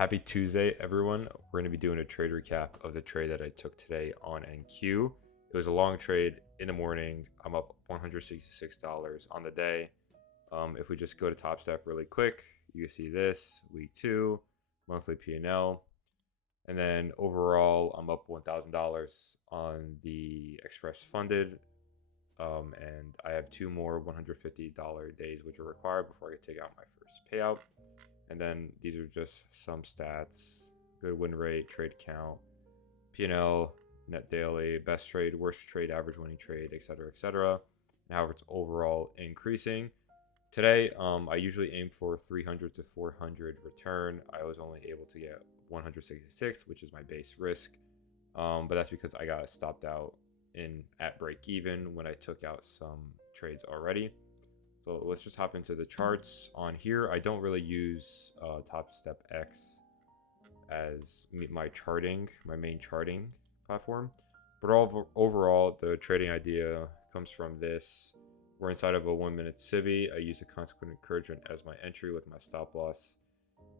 Happy Tuesday, everyone. We're going to be doing a trade recap of the trade that I took today on NQ. It was a long trade in the morning. I'm up $166 on the day. If we just go to Top Step really quick, you can see this, week 2, monthly P&L. And then overall, I'm up $1,000 on the Express Funded. And I have 2 more $150 days which are required before I can take out my first payout. And then these are just some stats: good win rate, trade count, P&L, net daily, best trade, worst trade, average winning trade, etc., etc. And how it's overall increasing. Today, I usually aim for 300 to 400 return. I was only able to get 166, which is my base risk. But that's because I got stopped out at break even when I took out some trades already. So let's just hop into the charts on here. I don't really use Top Step X as my main charting platform. But overall, the trading idea comes from this. We're inside of a 1-minute civvy. I use a consequent encouragement as my entry with my stop loss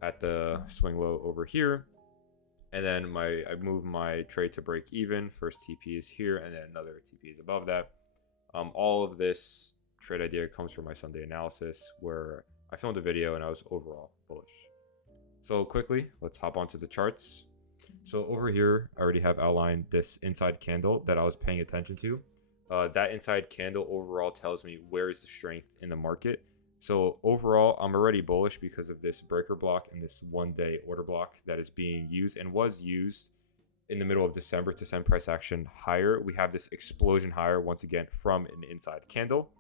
at the swing low over here. And then I move my trade to break even. First TP is here, and then another TP is above that. All of this trade idea comes from my Sunday analysis, where I filmed a video and I was overall bullish. So quickly, let's hop onto the charts. So over here, I already have outlined this inside candle that I was paying attention to. That inside candle overall tells me where is the strength in the market. So overall, I'm already bullish because of this breaker block and this 1-day order block that is being used and was used in the middle of December to send price action higher. We have this explosion higher once again from an inside candle.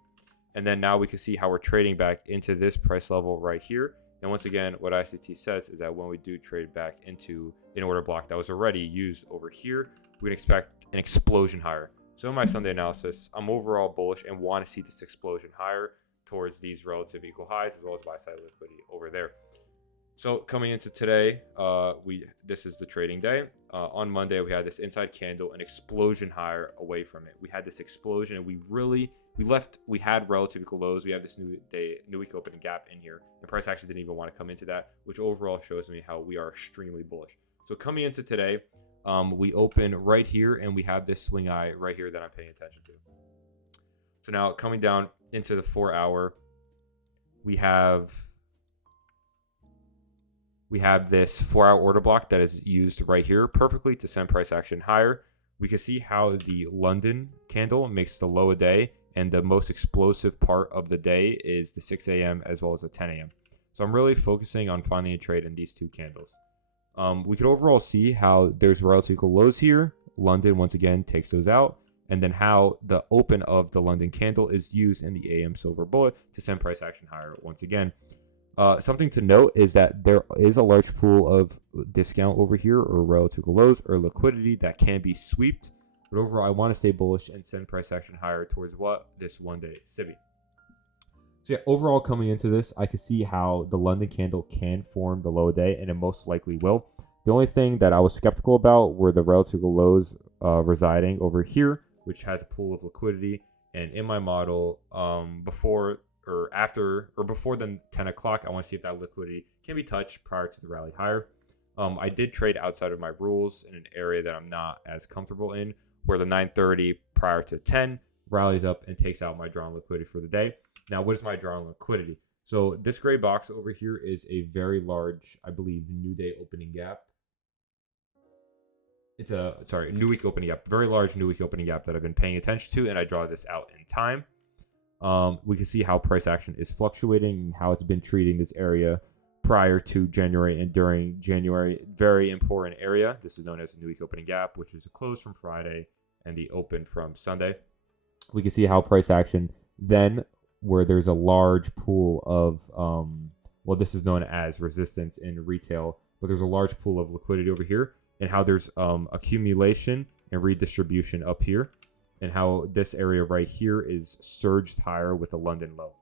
And then now we can see how we're trading back into this price level right here. And once again, what ICT says is that when we do trade back into an order block that was already used over here, we can expect an explosion higher. So in my Sunday analysis, I'm overall bullish and want to see this explosion higher towards these relative equal highs, as well as buy side liquidity over there. So coming into today, this is the trading day. On Monday, we had this inside candle, an explosion higher away from it. We had this explosion, and we had relative equal lows. We have this new week opening gap in here. The price actually didn't even want to come into that, which overall shows me how we are extremely bullish. So coming into today, we open right here, and we have this swing high right here that I'm paying attention to. So now coming down into the 4-hour, we have this 4-hour order block that is used right here perfectly to send price action higher. We can see how the London candle makes the low a day, and the most explosive part of the day is the 6 a.m. as well as the 10 a.m. So I'm really focusing on finding a trade in these two candles. We could overall see how there's relative equal lows here. London once again takes those out, and then how the open of the London candle is used in the AM silver bullet to send price action higher once again. Something to note is that there is a large pool of discount over here, or relative lows, or liquidity that can be swept. But overall, I want to stay bullish and send price action higher towards this 1-day civvy. So yeah, overall coming into this, I can see how the London candle can form the low a day, and it most likely will. The only thing that I was skeptical about were the relative lows residing over here, which has a pool of liquidity. And in my model, before the 10 o'clock, I want to see if that liquidity can be touched prior to the rally higher. I did trade outside of my rules in an area that I'm not as comfortable in, where the 9:30 prior to 10 rallies up and takes out my drawn liquidity for the day. Now, what is my drawn liquidity? So this gray box over here is a very large, I believe, new day opening gap. It's new week opening gap, very large new week opening gap that I've been paying attention to, and I draw this out in time. We can see how price action is fluctuating and how it's been treating this area prior to January and during January. Very important area. This is known as the new week opening gap, which is a close from Friday and the open from Sunday. We can see how price action then, where there's a large pool of, this is known as resistance in retail, but there's a large pool of liquidity over here, and how there's accumulation and redistribution up here, and how this area right here is surged higher with the London low.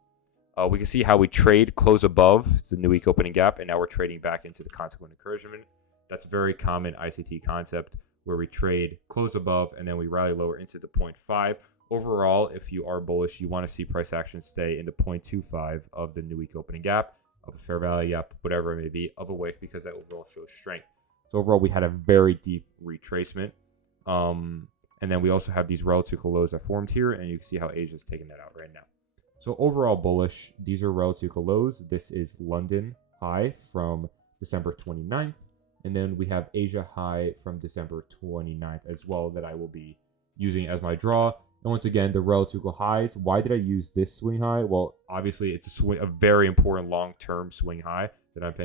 We can see how we trade close above the new week opening gap, and now we're trading back into the consequent encouragement. That's a very common ICT concept, where we trade close above and then we rally lower into the 0.5. Overall, if you are bullish, you want to see price action stay in the 0.25 of the new week opening gap. of a fair value gap, whatever it may be, of a wick, because that overall shows strength. So overall, we had a very deep retracement. And then we also have these relative lows that formed here, and you can see how Asia's taking that out right now. So overall bullish, these are relative lows. This is London high from December 29th. And then we have Asia high from December 29th as well that I will be using as my draw. And once again, the relative highs. Why did I use this swing high? Well, obviously it's a very important long-term swing high that I've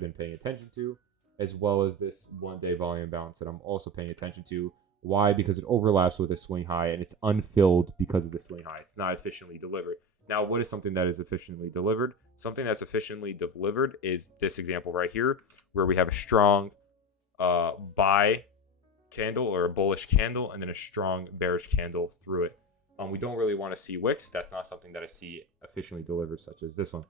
been paying attention to, as well as this one-day volume bounce that I'm also paying attention to. Why? Because it overlaps with a swing high and it's unfilled because of the swing high. It's not efficiently delivered. Now, what is something that is efficiently delivered? Something that's efficiently delivered is this example right here, where we have a strong buy candle or a bullish candle and then a strong bearish candle through it. We don't really want to see wicks. That's not something that I see efficiently delivered, such as this one.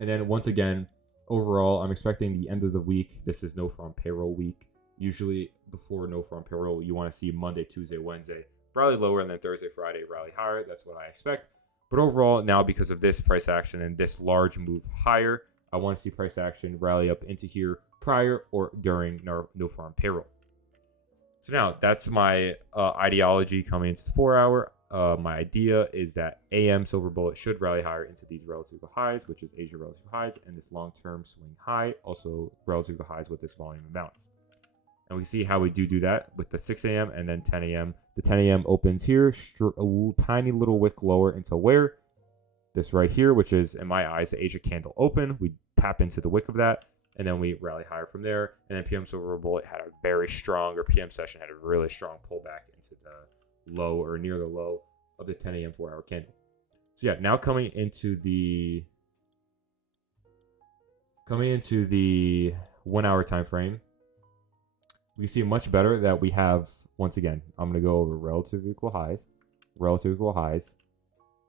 And then once again, overall, I'm expecting the end of the week. This is no farm payroll week. Usually before no farm payroll, you want to see Monday, Tuesday, Wednesday, probably lower, and then Thursday, Friday, rally higher. That's what I expect. But overall, now because of this price action and this large move higher, I want to see price action rally up into here prior or during no farm payroll. So now that's my ideology coming into the 4 hour. My idea is that AM silver bullet should rally higher into these relative highs, which is Asia relative highs, and this long-term swing high, also relative highs with this volume and bounce. And we see how we do that with the 6 a.m. and then 10 a.m. The 10 a.m. opens here, a tiny little wick lower until where? This right here, which is, in my eyes, the Asia candle open. We tap into the wick of that, and then we rally higher from there. And then PM silver bullet had a very strong, or PM session had a really strong pullback into the low or near the low of the 10 a.m. 4 hour candle. So yeah, now coming into the 1 hour time frame, we see much better that we have, once again, I'm going to go over relative equal highs,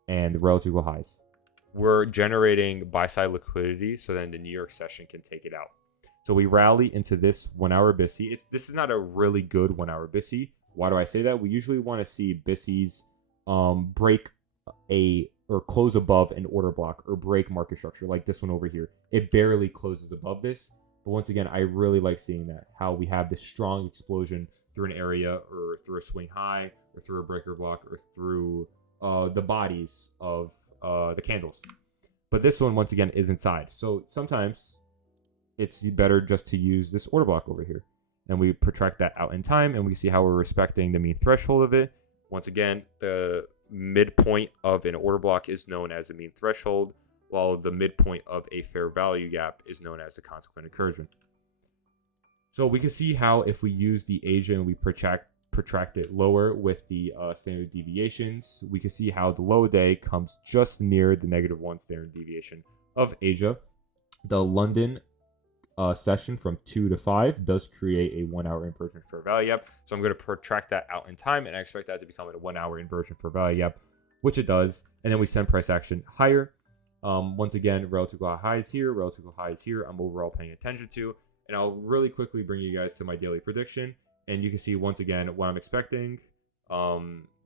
and relative equal highs. We're generating buy-side liquidity so then the New York session can take it out. So we rally into this 1 hour BISI. This is not a really good 1 hour BISI. Why do I say that? We usually want to see BISIs break or close above an order block or break market structure like this one over here. It barely closes above this. But once again, I really like seeing that, how we have this strong explosion through an area or through a swing high or through a breaker block or through the bodies of the candles. But this one, once again, is inside. So sometimes it's better just to use this order block over here. And we protract that out in time, and we see how we're respecting the mean threshold of it. Once again, the midpoint of an order block is known as a mean threshold, while the midpoint of a fair value gap is known as the consequent encouragement. So we can see how if we use the Asia and we protract it lower with the standard deviations, we can see how the low day comes just near the -1 standard deviation of Asia. The London session from 2 to 5 does create a 1 hour inversion fair value gap. So I'm going to protract that out in time, and I expect that to become a 1 hour inversion fair value gap, which it does. And then we send price action higher. Once again, relative highs here, relative highs here, I'm overall paying attention to. And I'll really quickly bring you guys to my daily prediction. And you can see once again what I'm expecting.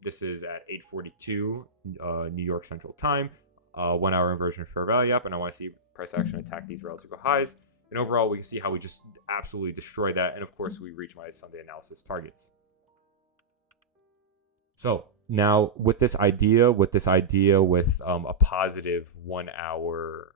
This is at 8:42 New York Central Time. 1 hour inversion fair value up, and I want to see price action attack these relative highs. And overall, we can see how we just absolutely destroy that. And of course, we reach my Sunday analysis targets. So now with this idea with a positive 1 hour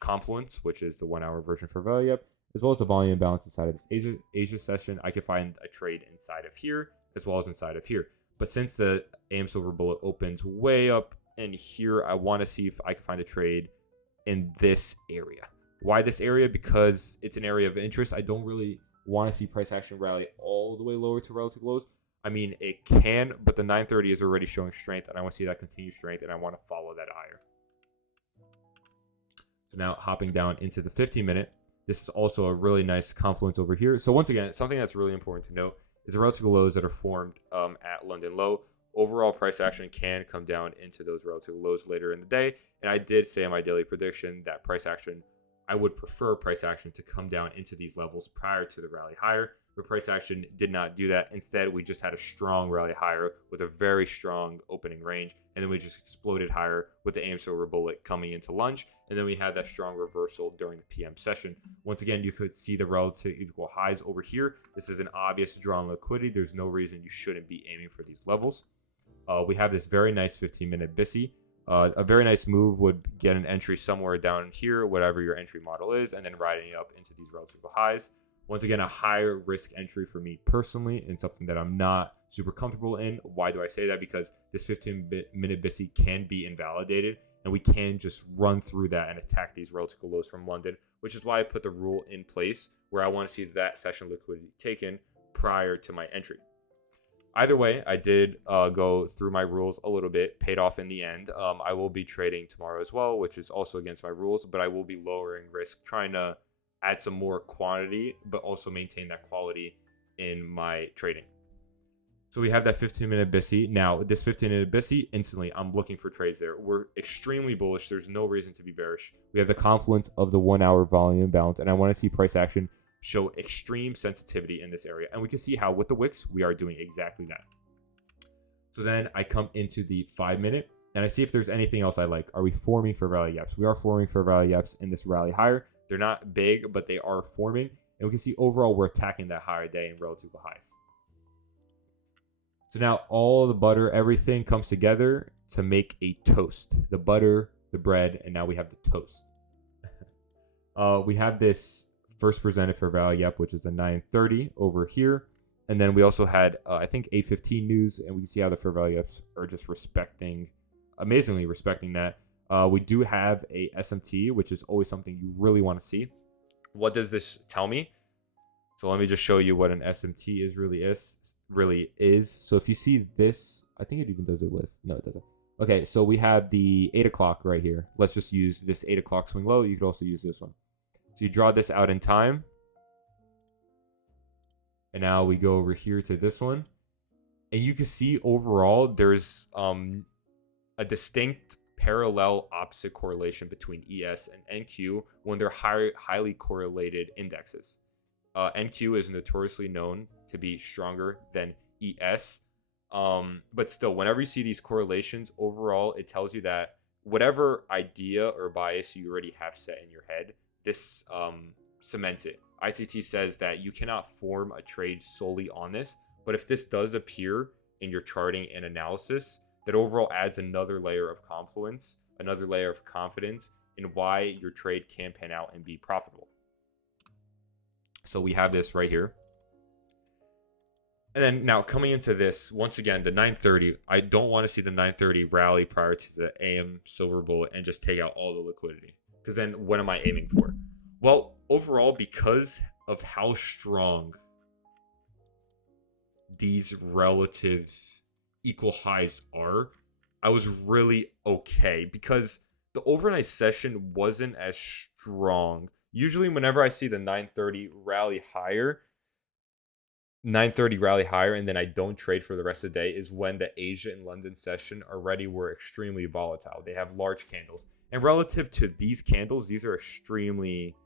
confluence, which is the 1 hour version for value up, as well as the volume balance inside of this Asia session, I can find a trade inside of here as well as inside of here. But since the AM silver bullet opened way up in here, I want to see if I can find a trade in this area. Why this area? Because it's an area of interest. I don't really want to see price action rally all the way lower to relative lows. I mean, it can, but the 930 is already showing strength, and I want to see that continued strength, and I want to follow that higher. So now hopping down into the 15-minute, this is also a really nice confluence over here. So once again, something that's really important to note is the relative lows that are formed at London low. Overall price action can come down into those relative lows later in the day, and I did say in my daily prediction that price action, I would prefer price action to come down into these levels prior to the rally higher, but price action did not do that. Instead, we just had a strong rally higher with a very strong opening range, and and then we just exploded higher with the AM silver bullet coming into lunch, and then we had that strong reversal during the PM session. Once again, you could see the relative equal highs over here. This is an obvious drawn liquidity. There's no reason you shouldn't be aiming for these levels. We have this very nice 15-minute BISI. A very nice move would get an entry somewhere down here, whatever your entry model is, and then riding up into these relative highs. Once again, a higher risk entry for me personally, and something that I'm not super comfortable in. Why do I say that? Because this 15-minute BISI can be invalidated, and we can just run through that and attack these relative lows from London, which is why I put the rule in place where I want to see that session liquidity taken prior to my entry. Either way, I did go through my rules a little bit, paid off in the end. I will be trading tomorrow as well, which is also against my rules, but I will be lowering risk, trying to add some more quantity, but also maintain that quality in my trading. So we have that 15-minute BISI. Now, this 15-minute BISI, instantly, I'm looking for trades there. We're extremely bullish. There's no reason to be bearish. We have the confluence of the 1 hour volume imbalance, and I want to see price action show extreme sensitivity in this area. And we can see how with the wicks, we are doing exactly that. So then I come into the 5-minute and I see if there's anything else I like. Are we forming fair value gaps? We are forming fair value gaps in this rally higher. They're not big, but they are forming. And we can see overall we're attacking that higher day in relative highs. So now all the butter, everything comes together to make a toast. The butter, the bread, and now we have the toast. We have this first presented fair value gap, which is a 930 over here. And then we also had, I think, 815 news, and we can see how the fair value gaps are just amazingly respecting that. We do have a SMT, which is always something you really want to see. What does this tell me? So let me just show you what an SMT really is. So if you see this, I think it even does it with, no, it doesn't. Okay, so we have the 8 o'clock right here. Let's just use this 8 o'clock swing low. You could also use this one. So you draw this out in time. And now we go over here to this one. And you can see overall there's a distinct parallel opposite correlation between ES and NQ when they're highly correlated indexes. NQ is notoriously known to be stronger than ES. But still, whenever you see these correlations, overall, it tells you that whatever idea or bias you already have set in your head, this cements it. ICT says that you cannot form a trade solely on this, but if this does appear in your charting and analysis, that overall adds another layer of confluence, another layer of confidence in why your trade can pan out and be profitable. So we have this right here. And then now coming into this, once again, the 930, I don't want to see the 930 rally prior to the AM silver bullet and just take out all the liquidity. Because then what am I aiming for? Well, overall, because of how strong these relative equal highs are, I was really okay because the overnight session wasn't as strong. Usually whenever I see the 930 rally higher and then I don't trade for the rest of the day is when the Asia and London session already were extremely volatile. They have large candles. And relative to these candles, these are extremely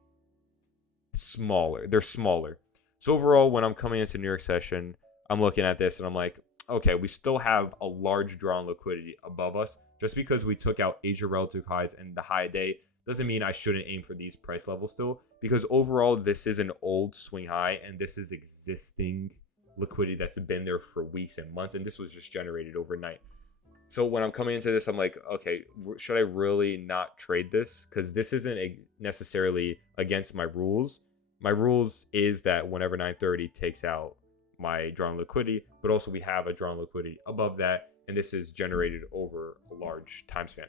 smaller. They're smaller. So overall, when I'm coming into New York session, I'm looking at this and I'm like, okay, we still have a large drawn liquidity above us. Just because we took out Asia relative highs and the high day doesn't mean I shouldn't aim for these price levels still, because overall this is an old swing high and this is existing liquidity that's been there for weeks and months, and this was just generated overnight. So when I'm coming into this, I'm like, okay, should I really not trade this? Because this isn't necessarily against my rules. My rules is that whenever 930 takes out my drawn liquidity, but also we have a drawn liquidity above that, and this is generated over a large time span.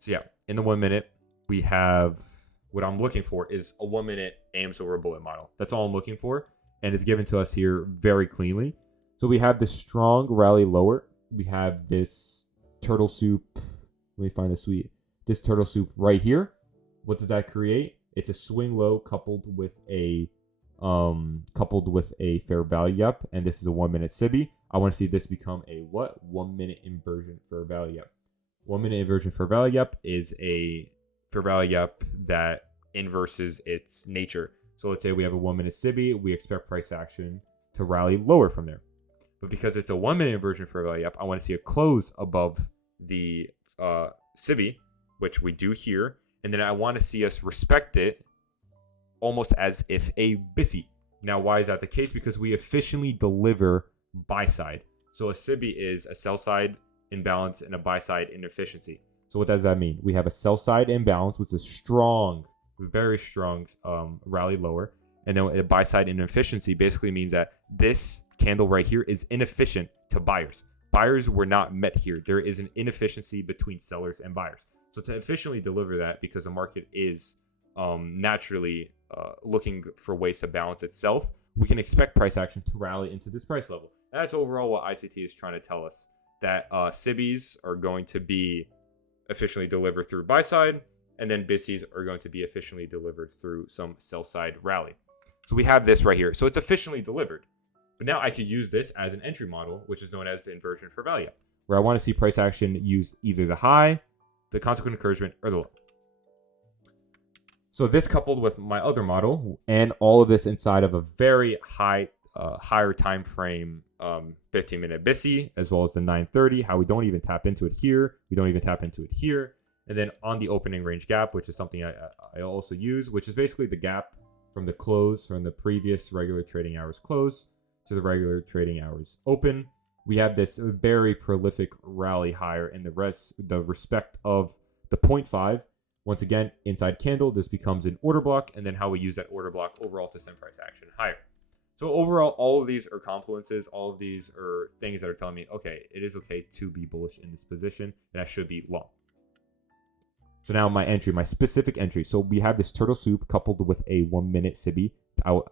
So yeah, in the 1 minute, we have what I'm looking for is a 1 minute AM silver bullet model. That's all I'm looking for, and it's given to us here very cleanly. So we have this strong rally lower. We have this turtle soup. Let me find the sweet. This turtle soup right here. What does that create? It's a swing low coupled with a fair value gap, and this is a 1 minute SIBI. I want to see this become a what? 1 minute inversion fair value gap. 1 minute inversion fair value gap is a fair value gap that inverses its nature. So let's say we have a 1 minute SIBI. We expect price action to rally lower from there. But because it's a 1 minute inversion fair value up, I want to see a close above the SIBI, which we do here. And then I want to see us respect it almost as if a BISI. Now, why is that the case? Because we efficiently deliver buy side. So a SIBI is a sell side imbalance and a buy side inefficiency. So what does that mean? We have a sell side imbalance, which is strong, very strong rally lower. And then a buy side inefficiency basically means that this candle right here is inefficient to buyers. Buyers were not met here. There is an inefficiency between sellers and buyers. So to efficiently deliver that, because the market is naturally looking for ways to balance itself, we can expect price action to rally into this price level. And that's overall what ICT is trying to tell us, that SIBIs are going to be efficiently delivered through buy side, and then BISIs are going to be efficiently delivered through some sell side rally. So we have this right here. So it's efficiently delivered. But now I could use this as an entry model, which is known as the inversion fair value, where I want to see price action use either the high, the consequent encouragement, or the low. So this coupled with my other model, and all of this inside of a very higher time frame 15-minute BISI, as well as the 930, how we don't even tap into it here. We don't even tap into it here. And then on the opening range gap, which is something I also use, which is basically the gap from the close, from the previous regular trading hours close to the regular trading hours open. We have this very prolific rally higher in the respect of the 0.5. Once again, inside candle, this becomes an order block, and then how we use that order block overall to send price action higher. So overall, all of these are confluences. All of these are things that are telling me, okay, it is okay to be bullish in this position, and I should be long. So now my entry, my specific entry. So we have this turtle soup coupled with a 1 minute SIBI.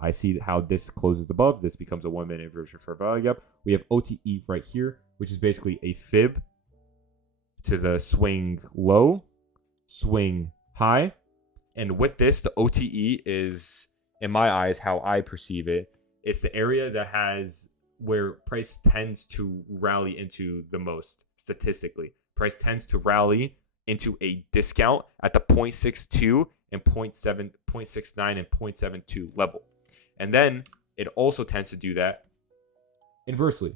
I see how this closes above. This becomes a 1 minute inversion fair value gap. We have OTE right here, which is basically a fib to the swing low, swing high. And with this, the OTE is, in my eyes, how I perceive it. It's the area that has where price tends to rally into the most statistically. Price tends to rally into a discount at the 0.62 and 0.69 and 0.72 level. And then it also tends to do that inversely,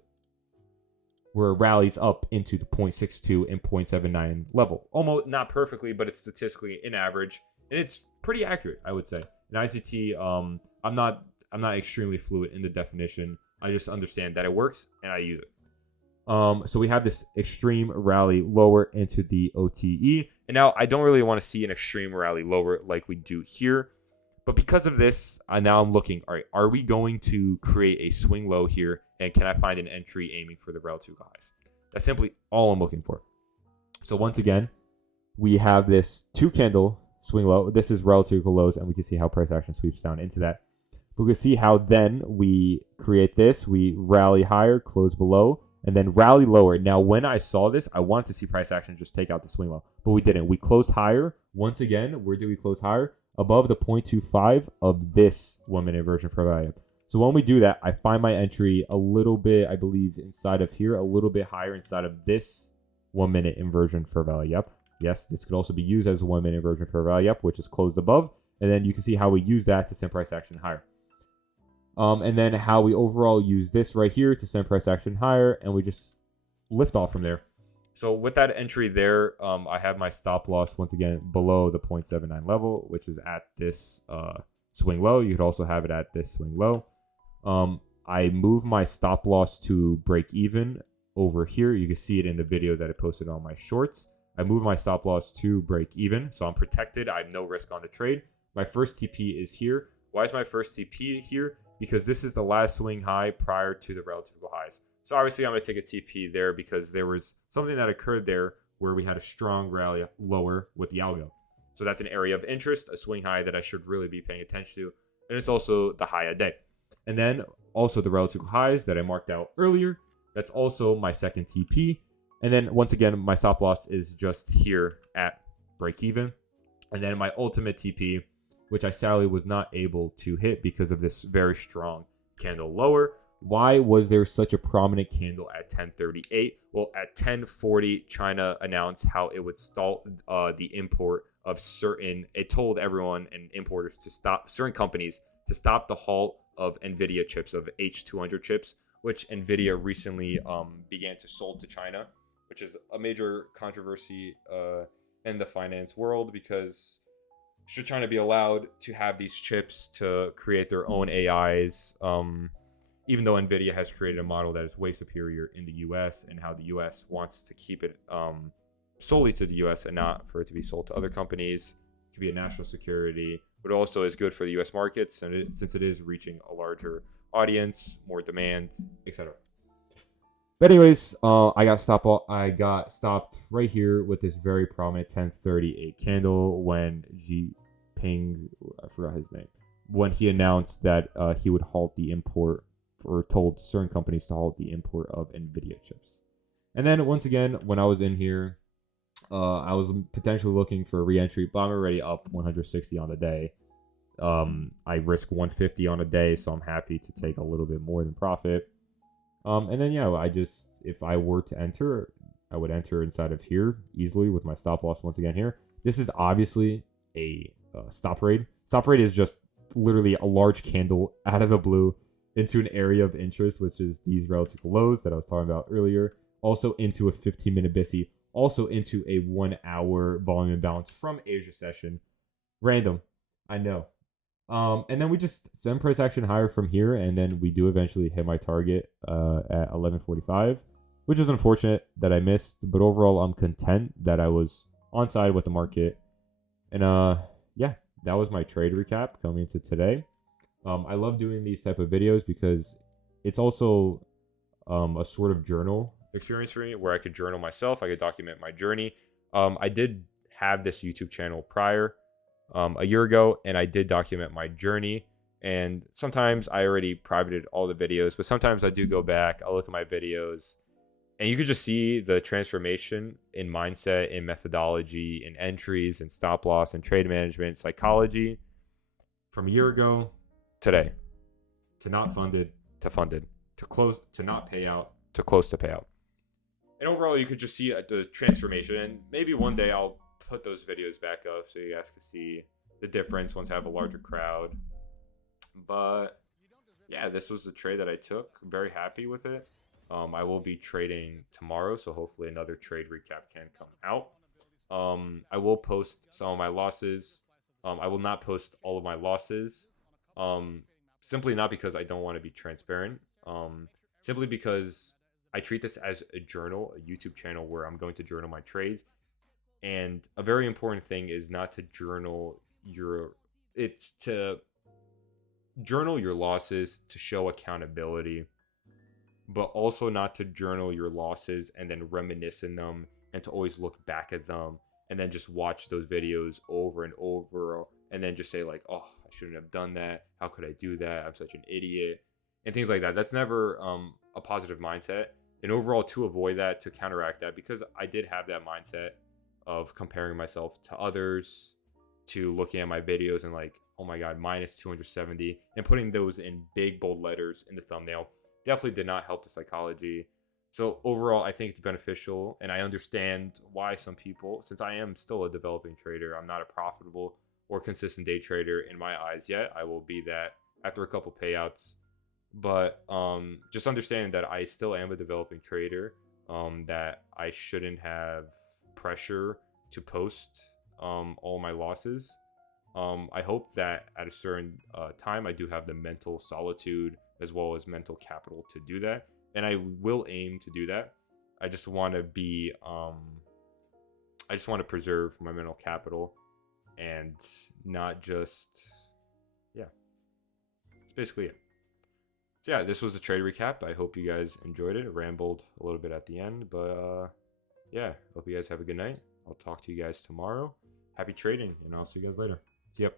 where it rallies up into the 0.62 and 0.79 level. Almost not perfectly, but it's statistically an average, and it's pretty accurate, I would say. In ICT, I'm not extremely fluent in the definition. I just understand that it works and I use it. So we have this extreme rally lower into the OTE. And now I don't really want to see an extreme rally lower like we do here. But because of this, now I'm looking, all right, are we going to create a swing low here? And can I find an entry aiming for the relative highs? That's simply all I'm looking for. So once again, we have this 2 candle swing low. This is relative lows, and we can see how price action sweeps down into that. We can see how then we create this. We rally higher, close below, and then rally lower. Now, when I saw this, I wanted to see price action just take out the swing low, but we didn't. We closed higher. Once again, where did we close higher? Above the 0.25 of this 1 minute inversion fair value. So when we do that, I find my entry a little bit, I believe, inside of here, a little bit higher inside of this 1 minute inversion fair value up. Yes, this could also be used as a 1 minute inversion fair value up, which is closed above. And then you can see how we use that to send price action higher. And then how we overall use this right here to send price action higher, and we just lift off from there. So with that entry there, I have my stop loss once again below the 0.79 level, which is at this swing low. You could also have it at this swing low. I move my stop loss to break even over here. You can see it in the video that I posted on my shorts. I move my stop loss to break even, so I'm protected. I have no risk on the trade. My first TP is here. Why is my first TP here? Because this is the last swing high prior to the relative highs. So obviously I'm going to take a TP there because there was something that occurred there where we had a strong rally lower with the algo. So that's an area of interest, a swing high that I should really be paying attention to. And it's also the high a day. And then also the relative highs that I marked out earlier. That's also my second TP. And then once again, my stop loss is just here at break even. And then my ultimate TP, which I sadly was not able to hit because of this very strong candle lower. Why was there such a prominent candle at 1038? Well, at 1040, China announced how it would stall the import of it told everyone and importers to stop, certain companies to stop the halt of NVIDIA chips, of H200 chips, which Nvidia recently began to sold to China, which is a major controversy in the finance world, because should China be allowed to have these chips to create their own AIs? Even though Nvidia has created a model that is way superior in the US, and how the US wants to keep it solely to the US and not for it to be sold to other companies. It could be a national security, but also is good for the US markets, and since it is reaching a larger audience, more demand, etc. But anyways, I got stopped right here with this very prominent 1038 candle when Ping, I forgot his name, when he announced that he would halt the import, or told certain companies to halt the import of Nvidia chips. And then once again, when I was in here, I was potentially looking for a re-entry, but I'm already up 160 on the day. I risk 150 on a day, so I'm happy to take a little bit more than profit. And then if I were to enter, I would enter inside of here easily with my stop loss once again here. This is obviously a stop rate. Stop rate is just literally a large candle out of the blue into an area of interest, which is these relative lows that I was talking about earlier. Also into a 15-minute BISI. Also into a 1 hour volume imbalance from Asia session. Random, I know. And then we just send price action higher from here, and then we do eventually hit my target at 11:45, which is unfortunate that I missed, but overall I'm content that I was on side with the market. And that was my trade recap coming into today. I love doing these type of videos because it's also a sort of journal experience for me, where I could journal myself. I could document my journey. I did have this YouTube channel prior, a year ago, and I did document my journey. And sometimes I already privated all the videos, but sometimes I do go back, I'll look at my videos, and you could just see the transformation in mindset, in methodology, in entries, and stop loss, and trade management, psychology, from a year ago today, to not funded to funded, to close to not payout to close to payout. And overall, you could just see the transformation. And maybe one day I'll put those videos back up so you guys can see the difference once I have a larger crowd. But yeah, this was the trade that I took. I'm very happy with it. I will be trading tomorrow, so hopefully another trade recap can come out. I will post some of my losses. I will not post all of my losses. Simply not because I don't want to be transparent. Simply because I treat this as a journal, a YouTube channel where I'm going to journal my trades. And a very important thing is not to journal it's to journal your losses to show accountability, but also not to journal your losses and then reminisce in them, and to always look back at them and then just watch those videos over and over, and then just say like, oh, I shouldn't have done that. How could I do that? I'm such an idiot, and things like that. That's never a positive mindset. And overall, to avoid that, to counteract that, because I did have that mindset of comparing myself to others, to looking at my videos and like, oh my god, minus 270, and putting those in big bold letters in the thumbnail definitely did not help the psychology. So overall, I think it's beneficial, and I understand why some people, since I am still a developing trader, I'm not a profitable or consistent day trader in my eyes yet. I will be that after a couple payouts. But just understanding that I still am a developing trader, that I shouldn't have pressure to post all my losses. I hope that at a certain time I do have the mental solitude as well as mental capital to do that, and I will aim to do that. I just want to be I just want to preserve my mental capital and not just, yeah, that's basically it. So yeah, this was a trade recap. I hope you guys enjoyed it. I rambled a little bit at the end, but yeah, hope you guys have a good night. I'll talk to you guys tomorrow. Happy trading, and I'll see you guys later. See ya.